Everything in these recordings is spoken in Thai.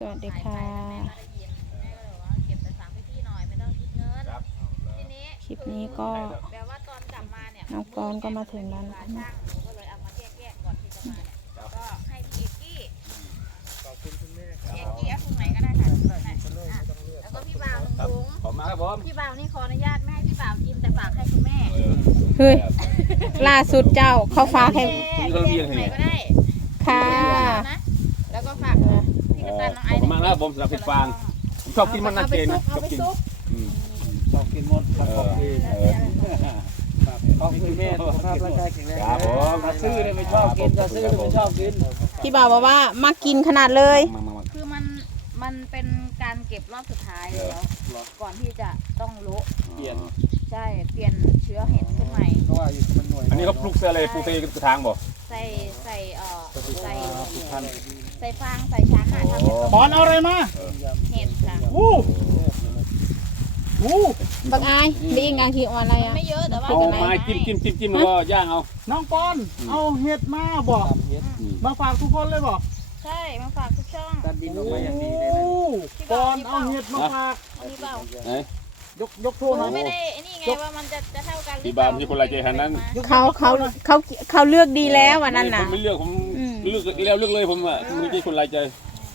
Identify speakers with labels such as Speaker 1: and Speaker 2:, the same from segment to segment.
Speaker 1: วัสดีค่ะคลิปนี้ก็น้องปอนก็มาถึงแล้วนะคะ
Speaker 2: ก็ให้พี่เอกกี้ขอบคุณคุณแม่เอกกี้เอาถุงไหนก็ได้ค่ะแล้วก็พี่บ่าวลุงลุงขอบคุณครับผมพี่บ่าวนี่ขออนุญาตไม่ให้พี่บ่าวกินแต่ฝากให้คุณแม่
Speaker 1: เฮ้ยล่าสุดเจ้าเขาฝากให้
Speaker 2: ถุงไหนก็ได้
Speaker 1: ค่ะ
Speaker 2: แล้วก็ฝากพี่กัปตันน้องไอ้
Speaker 3: ขอบคุณมากนะครับผมสำหรับเห็ดฟางผมชอบกินมันนักเกณฑ์นะชอบกิน
Speaker 4: ชอบกินมดครับของดีของคุณแม่สุขภาพร่างกายแข็งแรง
Speaker 3: ครับผม
Speaker 4: กระซื้อเลยไม่ชอบกินกระซื้อเลยไม่ชอบกิน
Speaker 1: พี่บ่าวบอกว่ามากินขนาดเลย
Speaker 2: คือมันเป็นการเก็บรอบสุดท้ายแล้วก่อนที่จะต้องโละ
Speaker 4: เปลี่ยน
Speaker 2: ใช่เปลี่ยนเชื้อเห็ดขึ้นใหม่
Speaker 4: เพราะว่าอยู่มันหน่วย
Speaker 3: อันนี้เขาปลูกเสื้ออะไรปลูกเสื้อกระถางบ่
Speaker 2: ใส่ใส่ฟางใส่ชั้นอ่ะทำเป็น
Speaker 4: บอลเอาอะไรมา
Speaker 2: เห็ดค่ะ
Speaker 1: บักอายดีงานขี่ออนอะไรอ่ะ
Speaker 2: ไม่เยอะแต่ว่า
Speaker 3: เอาไม้จิ้มแล้วก็ย่างเอา
Speaker 4: น้องปอนเอาเห็ดมาบอกมาฝากทุกคนเลยบอก
Speaker 2: ใช่มาฝากทุกช่อง
Speaker 4: ตัดดินออกมาอย่างดีเลยนะปอนเอาเห็ดมาฝาก
Speaker 2: อันนี้เปล่า
Speaker 3: ไหน
Speaker 4: ยกโทษหน่อย
Speaker 2: ไม่ได้นี่ไงว่ามันจะเท่ากัน
Speaker 3: พี่บ้านที่คนไรใจหันนั้น
Speaker 1: เขาเลือกดีแล้ววันนั้นน่ะ
Speaker 3: ผมไม่เลือกผมเลือกแล้วเลือกเลยผมอ่ะมือที่คนไรใจ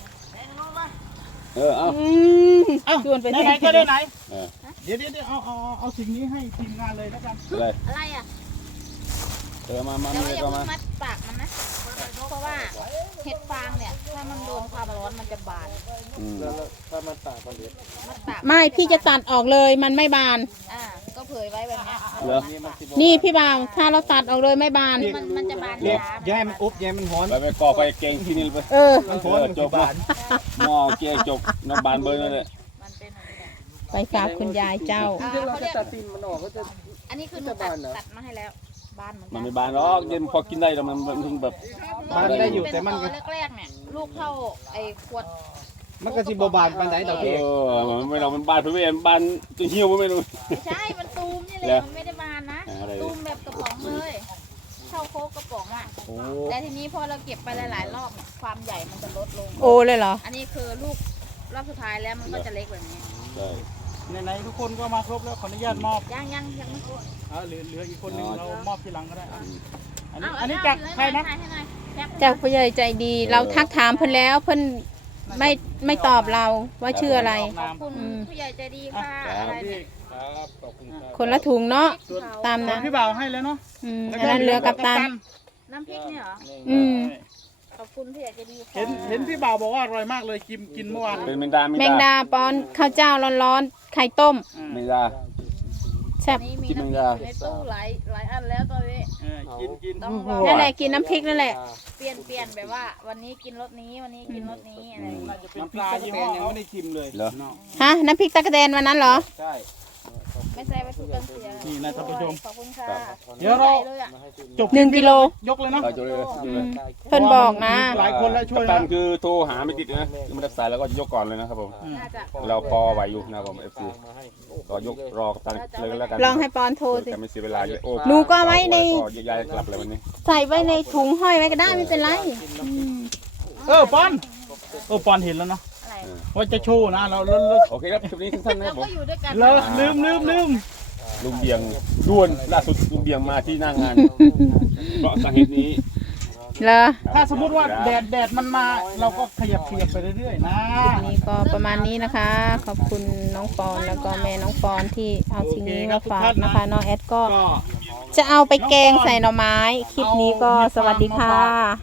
Speaker 4: เอา
Speaker 1: ชวนไป
Speaker 4: ไหนก็ได้ไหนเดี๋ยวเอาสิ่งนี้ให้ทีมงานเลยแล้วกัน
Speaker 2: อะไรอ่ะ
Speaker 3: มา
Speaker 2: แต่ว่าอย่าเพิ่งมัดปากมันนะเพราะว่าเห็ดฟางเนี่ยถ้ามันโดนความร้อนมันจะบาน
Speaker 4: แล้วถ้ามันปากมันเด็ด
Speaker 1: ไม่พี่จะตัดออกเลยมันไม่บาน
Speaker 2: ก็เผยไว้แบบนี้
Speaker 1: นี่พี่บ่าวถ้าเราตัดออกเลยไม่บาน
Speaker 2: มันจะบาน
Speaker 4: แย่มันอุบแย่มันฮ้อน
Speaker 3: ไปก่อไฟเก่งที่นี่ไป
Speaker 4: มันฮ้อน
Speaker 3: จบหม้อเก่งจบน้ำบานเบอร์นั่นแหละ
Speaker 1: ไปฝากคุณยายเจ้า
Speaker 4: เราจะตัดตินมันออกก็จะ
Speaker 2: อันนี้คือตัดมาให้แล้วบานเหมือนกัน
Speaker 3: มันไม่บานหรอกเย็นพอกินได้แต่มันถึงแบบ
Speaker 4: บานได้อยู่แต่มัน
Speaker 2: แรกๆเนี่ยลูกเท่าไอ้ขวด
Speaker 4: มันก็สิบบานปันไหนต่อพี่
Speaker 3: ไม่เรามันบานไปเว้ยบานจะเหี่ยวไม่รู้
Speaker 2: ไม่ใช่มันตูมนี่เลยมันไม่ได้บานนะตูมแบบกระป๋องเลยเท่าโค้กกระป๋องอ่ะแต่ทีนี้พอเราเก็บไปหลายๆรอบความใหญ่มันจะลดลง
Speaker 1: โอ้เลยเหรอ
Speaker 2: อันนี้คือลูกรอบสุดท้ายแล้วมันก็จะเล็กแบบนี้
Speaker 4: ไหนทุกคนก็มาครบแล้วขออนุญาตมอบ
Speaker 2: ยังไม่ครบ
Speaker 4: เหลืออีกคนนึงเรามอบทีหลังก็ได้อันนี้จากใครนะ
Speaker 1: จากผู้ใหญ่ใจดีเราทักถามเพิ่นแล้วเพิ่นไม่ตอบเราว่าชื่ออะไร
Speaker 2: ขอบคุณผู้ใหญ่ใจดีค่ะอะไรเนี่ย
Speaker 1: คนละถุงเนาะตามนะ
Speaker 4: พี่บ่าวให้แล้วเนาะ
Speaker 1: อันนั้นเหลือกับตัน
Speaker 2: น้ำพริกเนี่ยเหรอขอบคุณผู้ใหญ่ใจดี
Speaker 4: เห็นพี่บ่าวบอกว่าอร่อยมากเลยกินเมื่อวาน
Speaker 3: เป็น
Speaker 1: แมงดาปอนข้าวเจ้าร้อนๆไข่ต้ม
Speaker 3: แมงดา
Speaker 1: แซ่บ
Speaker 2: มีน้ำพริกอยู่ในตู้หลายอันแล้วตอนนี้
Speaker 4: กิน
Speaker 1: นั่นแหละกินน้ำพริกนั่นแหละ
Speaker 2: เปลี่ยนแบบว่าวันนี้กินรสนี้วันนี้กินรสนี้อะไร
Speaker 4: น้ำปลายี่ห้อยังไม่ได้ชิมเลย
Speaker 3: เหรอ
Speaker 1: ฮะน้ำพริกตะกะแตนวันนั้นเหรอ
Speaker 4: ใช่
Speaker 2: ไม่ใส่วัตถุกันเสีย
Speaker 4: นี่นะท่านผู้ชม
Speaker 2: ขอบคุณค่ะ
Speaker 4: เดี๋ยวเรา
Speaker 1: จบ1 กิโล
Speaker 4: ยกเลยเนาะ
Speaker 1: เพิ่นบอกนะ
Speaker 4: หลายคนแล้วช่วย
Speaker 3: กันคือโทรหาไม่ติดนะไม่ได้สายแล้วก็ยกก่อนเลยนะครับผมเราพอไหวอยู่นะครับผม FC ก็ยกรอกับตันเลยแล้วกัน
Speaker 1: ลองให้ปอนโทรสิ
Speaker 3: จะไม่เสียเวลาเยอะ
Speaker 1: หนูก็ไว้ใน
Speaker 3: ย้ายกลับเลยวันนี้
Speaker 1: ใส่ไว้ในถุงห้อยไว้ก็ได้ไม่เป็นไร
Speaker 4: ปอนเห็นแล้วเนาะว่าจะโชว์นะเรา
Speaker 3: โอเคครับคลิปนี้สั้นๆนะผม
Speaker 4: เราลืม
Speaker 3: ลุงเบียงด่วนล่าสุดลุงเบียงมาที่หน้างานเพราะสาเหตุนี้
Speaker 1: เหรอ
Speaker 4: ถ้าสมมติว่าแดดมันมาเราก็ขยับไปเรื่อยๆนะ
Speaker 1: นี่ก็ประมาณนี้นะคะขอบคุณน้องปอนแล้วก็แม่น้องปอนที่เอาสิ่งนี้มาฝากนะคะน้องแอดก็จะเอาไปแกงใส่หน่อไม้คลิปนี้ก็สวัสดีค่ะ